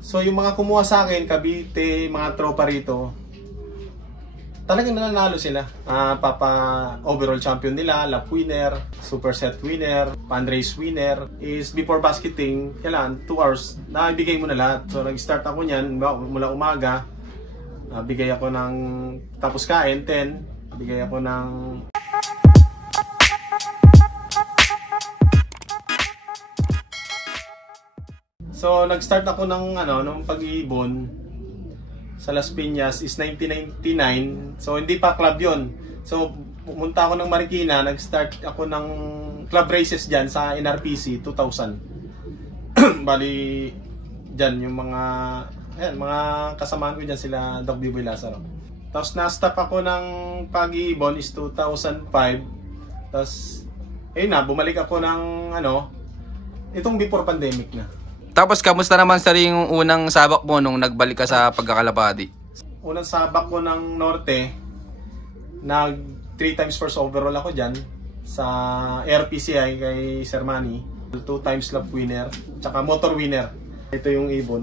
So yung mga kumuha sa akin, Cavite, mga tropa rito, talagang nananalo sila. Overall champion nila, lap winner, super set winner, fundraise winner. Is before basketing, kailan 2 hours, naibigay mo na lahat. So nag-start ako niyan mula umaga. Bigay ako ng tapos kain, 10. Bigay ako ng So nag-start ako ng pag-iibon sa Las Piñas is 1999. So hindi pa club 'yon. So pumunta ako ng Marikina, nag-start ako ng club races diyan sa NRPC 2000. Bali diyan yung mga kasamahan ko diyan sila Doc Biboy Lazaro. Tapos na-stop ako ng pag-iibon is 2005. Tapos bumalik ako ng itong before pandemic na. Tapos, kamusta naman sa yung unang sabak mo nung nagbalik ka sa pagkakalapati? Unang sabak ko ng Norte, 3 times first overall ako dyan sa RPCI kay Sir Manny. 2 times lap winner, tsaka motor winner. Ito yung ibon.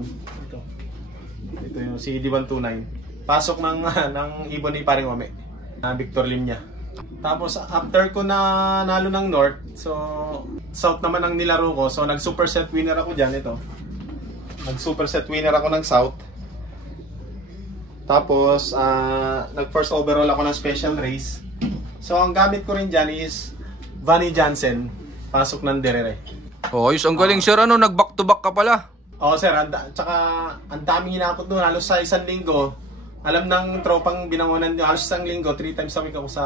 Ito yung CD129. Pasok ng ibon ni Paring Ome, na Victor Lim niya. Tapos after ko na nalo ng North, so South naman ang nilaro ko. So nag super set winner ako diyan ito. Nag super set winner ako ng South. Tapos nag first overall ako ng special race. So ang gamit ko rin diyan is Vanny Jansen, pasok ng Derere. Oh, ang galing sir, nag back to back ka pala. Oo sir, tsaka ang daming hinakot doon, halos sa isang linggo. Alam ng tropang binangonan, halos isang linggo, 3 times a week ako sa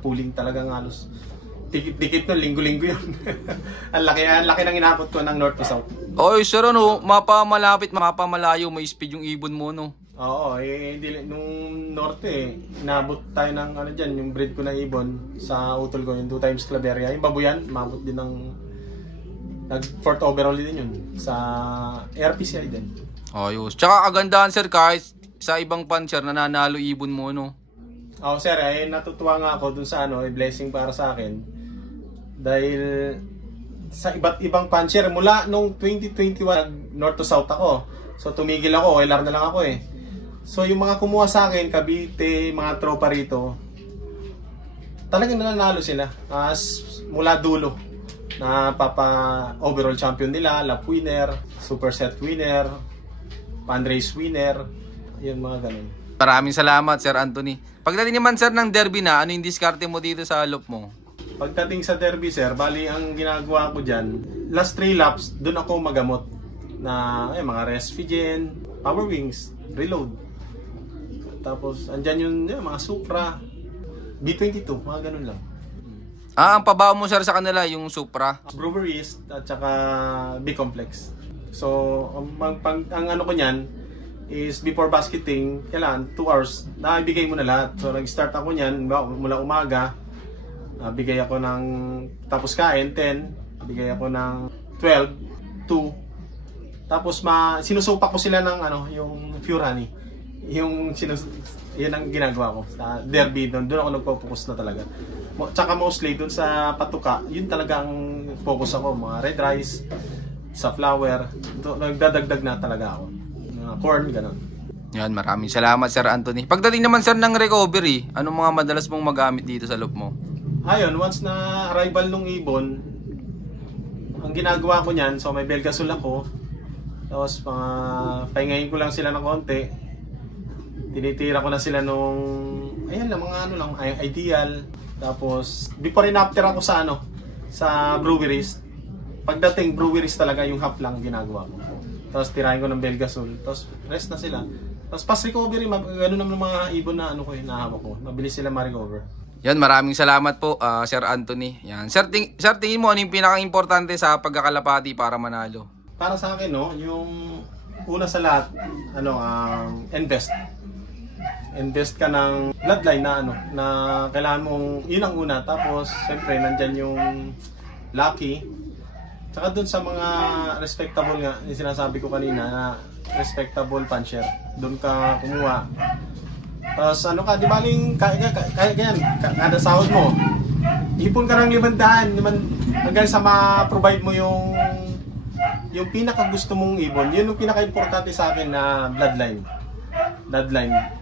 pooling, talagang halos dikit nun, linggo-linggo yun. ang laki ng inakot ko ng North to South. Oy sir, mapamalapit, mapamalayo, may speed yung ibon mo, no? Oo, nung Norte, inabot tayo ng dyan, yung breed ko na ibon sa utol ko, yung 2 times Claveria. Yung babuyan, mabot din ng nag-4th overall din yun sa RPCI din. Ayos. Tsaka kagandahan sir, kahit sa ibang puncher nananalo ibon mo, no? Oo sir, natutuwa nga ako dun sa blessing para sa akin. Dahil sa iba't ibang puncher, mula nung 2021, north to south ako. So tumigil ako, LR na lang ako eh. So yung mga kumuha sa akin, Cavite, mga tropa rito, talagang nananalo sila. Mula dulo. Overall champion nila, lap winner, super set winner, fundraise winner, yun mga ganun. Maraming salamat Sir Anthony. Pagdating naman sir ng derby na, ano yung diskarte mo dito sa loop mo? Pagdating sa derby sir, bali ang ginagawa ko dyan, last 3 laps, dun ako magamot na mga Resfigen, Power Wings, Reload. Tapos andyan yung mga Supra, B22, mga ganun lang. Ang pabaw mo sir sa kanila, yung Supra? Breweries at saka B-Complex. So, ang ano ko nyan is before basketing, kailan 2 hours, naibigay mo na lahat. So, nag-start ako nyan mula umaga. Bigay ako ng tapos kain, 10. Bigay ako ng 12, 2. Tapos sinusupak ko sila ng yung Pure Honey. Yun ang ginagawa ko sa derby, doon ako nagpo-focus na talaga. Tsaka mostly doon sa patuka, yun talaga ang focus ako, mga red rice, sa flour, nagdadagdag na talaga ako. Corn, gano'n. Yan, maraming salamat Sir Anthony. Pagdating naman sir ng recovery, anong mga madalas mong magamit dito sa loop mo? Ayun, once na arrival nung ibon, ang ginagawa ko niyan, so may Belgasol ako, tapos pahingayin ko lang sila ng konti, tinitira ko na sila nung mga ideal. Tapos before and after ako sa breweries. Pagdating breweries talaga yung half lang ginagawa ko. Tapos tirahin ko ng Belgasol, tapos rest na sila. Tapos past recovery, ganoon naman mga ibon na nahawak ko. Mabilis sila ma-recover. Yan, maraming salamat po Sir Anthony. Yan. Sir, tingin mo ano yung pinaka-importante sa pagkakalapati para manalo? Para sa akin yung una sa lahat, invest. Invest ka ng bloodline na kailangan mong, yun ang una. Tapos, siyempre, nandyan yung lucky. Tsaka dun sa mga respectable nga, yung sinasabi ko kanina, na respectable puncher. Dun ka kumuha. Tapos, di baling, kada sahod mo, ipon ka ng 500, hanggang sa ma-provide mo yung yung pinaka gusto mong ibon, yun yung pinaka importante sa akin na bloodline.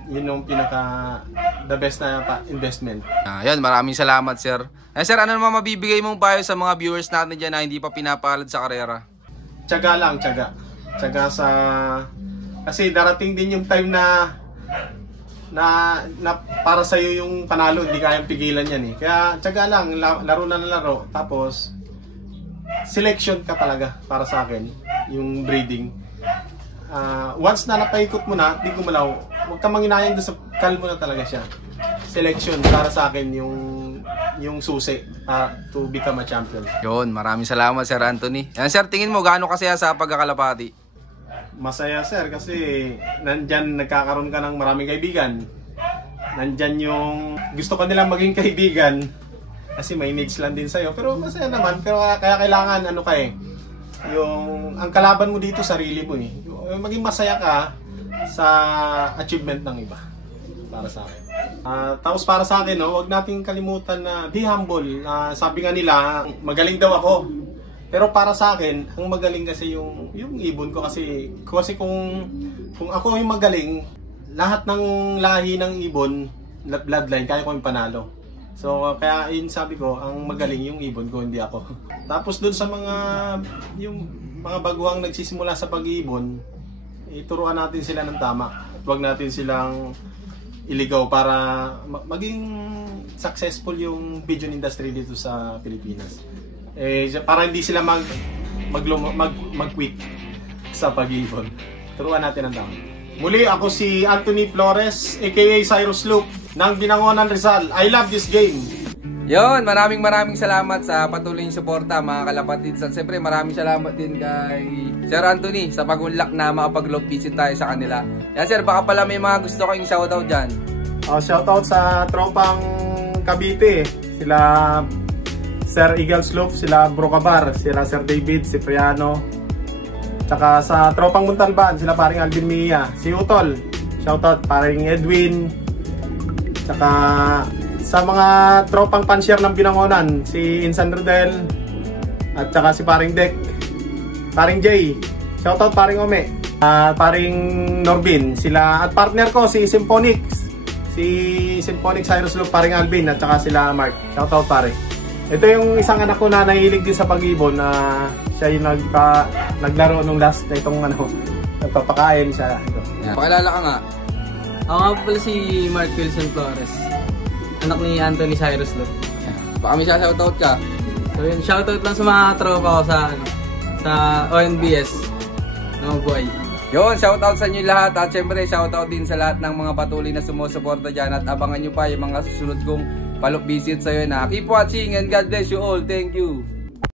Yun yung pinaka the best na investment. Yan, maraming salamat sir. Sir, ano naman mabibigay mong payo sa mga viewers natin dyan na hindi pa pinapalad sa karera? Tiyaga lang, tiyaga sa, kasi darating din yung time na para sa iyo yung panalo, hindi kayang pigilan yan eh. Kaya tiyaga lang, laro na laro, tapos selection ka talaga para sa akin, yung breeding. Once na napaikot mo na, di gumalaw, huwag kang manginayang doon sa kalmo na talaga siya. Selection para sa akin yung susi to become a champion. Yun, maraming salamat Sir Anthony. Yan sir, tingin mo gaano kasaya sa pagkakalapati? Masaya sir kasi nandyan nagkakaroon ka ng maraming kaibigan. Nandyan yung gusto ko nilang maging kaibigan kasi may needs lang din sa'yo. Pero masaya naman, pero kaya kailangan ano ka eh, yung ang kalaban mo dito sarili mo eh. Maging masaya ka sa achievement ng iba para sa akin. Tapos para sa akin, no, wag nating kalimutan na be humble. Sabi nga nila, magaling daw ako. Pero para sa akin, ang magaling kasi yung ibon ko kasi kung ako yung magaling, lahat ng lahi ng ibon, bloodline, kaya ko yung panalo. So kaya yun sabi ko, ang magaling yung ibon ko, hindi ako. Tapos dun sa yung mga baguhang nagsisimula sa pag-iibon, ituruan natin sila ng tama. At wag natin silang iligaw para maging successful yung pigeon industry dito sa Pilipinas. Para hindi sila mag-quit sa pag-iibon. Turuan natin ang tama. Muli, ako si Anthony Flores, aka Cyrus Loop, ng Binangonan, Rizal. I love this game! Yon, maraming salamat sa patuloy yung suporta mga kalapatids. At siyempre maraming salamat din kay Sir Anthony sa pag-unlock na makapag-love visit tayo sa kanila. Yan sir, baka pala may mga gusto kayong shoutout dyan. Shoutout sa tropang Cavite. Sila Sir Eagle Slope, sila Bro Cabar, sila Sir David, si Priano. Tsaka sa tropang Muntalban, sila paring Alvin Mia, si Utol. Shoutout paring Edwin. Tsaka sa mga tropang pansier ng Binangonan, si Insan Rodel, at saka si paring Dek, paring Jay, shoutout paring Ome, paring Norbin, sila at partner ko si Symphonix Cyrus Loop, paring Alvin, at saka sila Mark. Shoutout pare. Ito yung isang anak ko na nahilig din sa pag-ibon, na siya yung naglaro nung last na itong nagpapakain siya. Yeah. Pakilala ka nga. Ako nga pala si Mark Wilson Flores, anak ni Anthony Cyrus Loop. Baka may shoutout ka. So yun, shoutout lang sa mga tropa ko sa ONBS. No boy. Yun, shoutout sa inyo lahat. At syempre, shoutout din sa lahat ng mga patuloy na sumusuporta dyan. At abangan nyo pa yung mga susunod kong palok visit sa'yo na keep watching and God bless you all. Thank you.